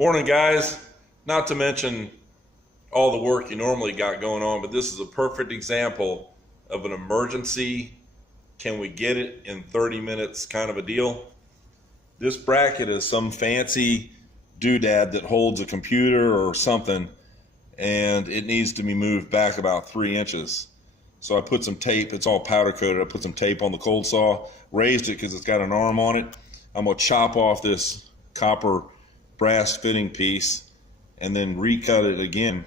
Morning, guys. Not to mention all the work you normally got going on, but this is a perfect example of an emergency. Can we get it in 30 minutes kind of a deal? This bracket is some fancy doodad that holds a computer or something, and it needs to be moved back about 3 inches. So I put some tape, it's all powder coated. I put some tape on the cold saw, raised it because it's got an arm on it. I'm gonna chop off this copper brass fitting piece and then recut it again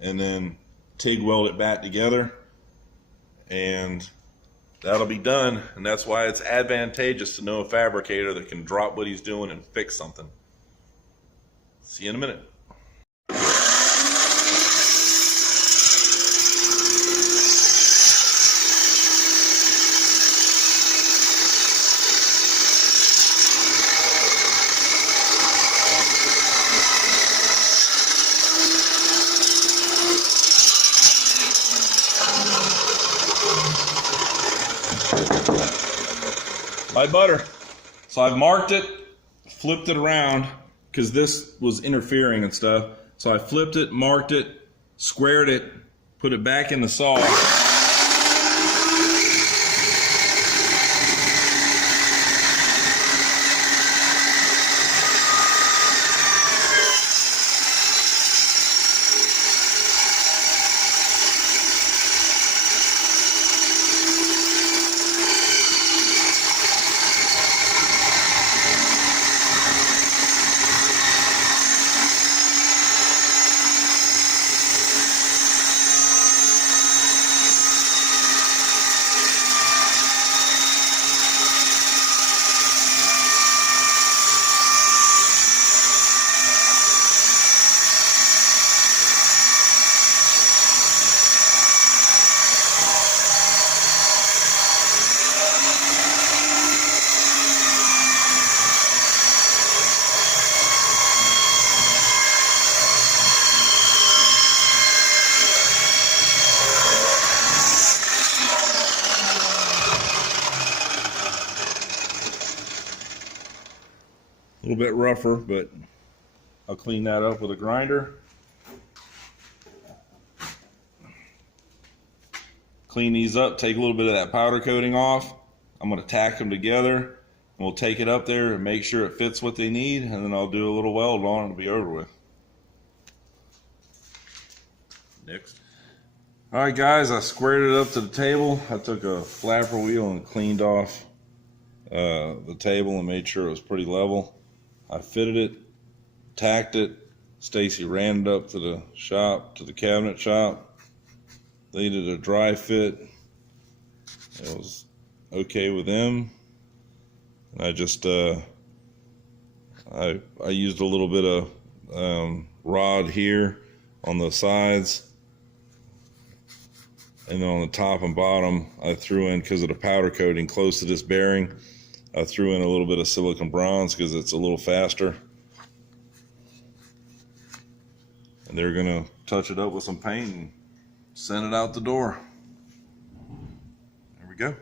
and then TIG weld it back together, and that'll be done. And that's why it's advantageous to know a fabricator that can drop what he's doing and fix something. See you in a minute. My butter. So I've marked it, flipped it around because this was interfering and stuff. So I flipped it, marked it, squared it, put it back in the saw. A little bit rougher, but I'll clean that up with a grinder. Clean these up, take a little bit of that powder coating off. I'm going to tack them together, and we'll take it up there and make sure it fits what they need, and then I'll do a little weld on it and it'll be over with. Next. All right, guys, I squared it up to the table. I took a flapper wheel and cleaned off the table and made sure it was pretty level. I fitted it, tacked it. Stacy ran it up to the shop, to the cabinet shop. They did a dry fit. It was okay with them. And I just, I used a little bit of rod here on the sides. And then on the top and bottom, I threw in, because of the powder coating close to this bearing, I threw in a little bit of silicone bronze because it's a little faster. And they're gonna touch it up with some paint and send it out the door. There we go.